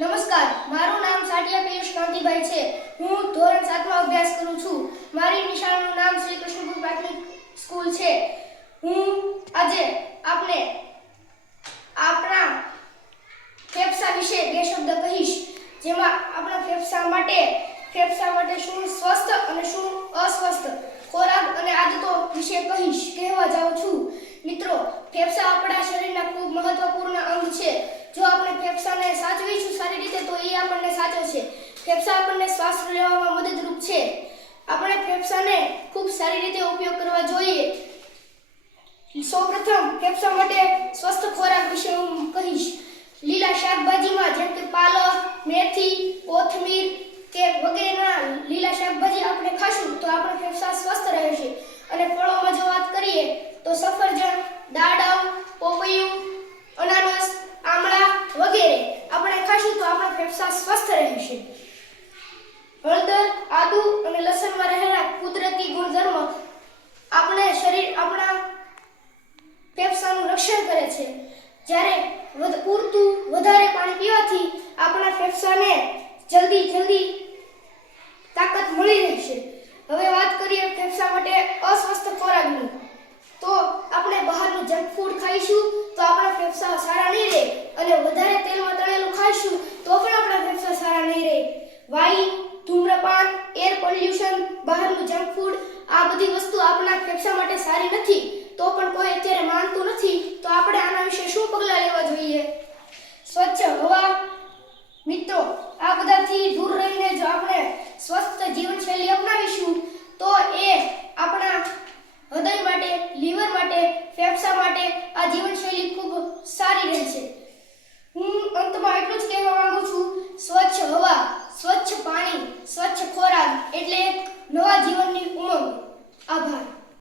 નમસ્કાર, મારું નામ સાટિયા પિયુષ કાંતિભાઈ છે. હું ધોરણ 7 માં અભ્યાસ કરું છું. મારી નિશાળનું નામ શ્રી કૃષ્ણપુર પ્રાથમિક સ્કૂલ છે. હું આજે આપને આપણા ફેફસા વિશે બે શબ્દ કહીશ, જેમાં આપણા ફેફસા માટે શું સ્વસ્થ અને શું અસ્વસ્થ ખોરાક અને આદતો વિશે કહેવા જાઉં છું. મિત્રો, ફેફસા આપણા શરીરના ખૂબ મહત્વપૂર્ણ અંગ છે. જો આપણે ફેફસાને સાચવીશું સારી રીતે તો એ આપણને સાચવશે. ફેફસા આપણને શ્વાસ લેવામાં મદદરૂપ છે. આપણે ફેફસાને ખૂબ સારી રીતે ઉપયોગ કરવા જોઈએ. સૌપ્રથમ ફેફસા માટે સ્વસ્થ ખોરાક વિશે હું કહીશ. લીલા શાકભાજીમાં જેમ કે પાલક, મેથી, કોથમીર કે વગેરેના લીલા શાકભાજી આપણે ખાશું તો આપણા ફેફસા સ્વસ્થ રહેશે. અને ફળોમાં જો વાત કરીએ તો સફરજન, દાડમ, પોપૈયું, અનાનસ, આમળા વગેરે આપણે ખાશું તો આપણા ફેફસા સ્વસ્થ રહેશે. હળદર, આદુ અને લસણમાં રહેલા કુદરતી ગુણધર્મ આપણા ફેફસાનું રક્ષણ કરે છે. જ્યારે વધારે પાણી પીવાથી આપણા ફેફસાને જલ્દી તાકાત મળી રહેશે. હવે વાત કરીએ ફેફસા માટે અસ્વસ્થ ખોરાકની, તો આપણે બહારનું જંક ફૂડ ખાઈશું તો આપણા ફેફસા સારા નહીં રહે, અને વધારે તેલમાં તળેલું ખાઈશું તો પણ આપણા ફેફસા સારા નહીં રહે. વાયુ, ધૂમ્રપાન, એર પોલ્યુશન, બહારનું જંક ફૂડ આ બધી વસ્તુ આપણા ફેફસા માટે સારી નથી. તો પણ કોઈ અત્યારે માનતું નથી, તો આપણે આના વિશે શું પગલાં લેવા જોઈએ? સ્વચ્છ હવા,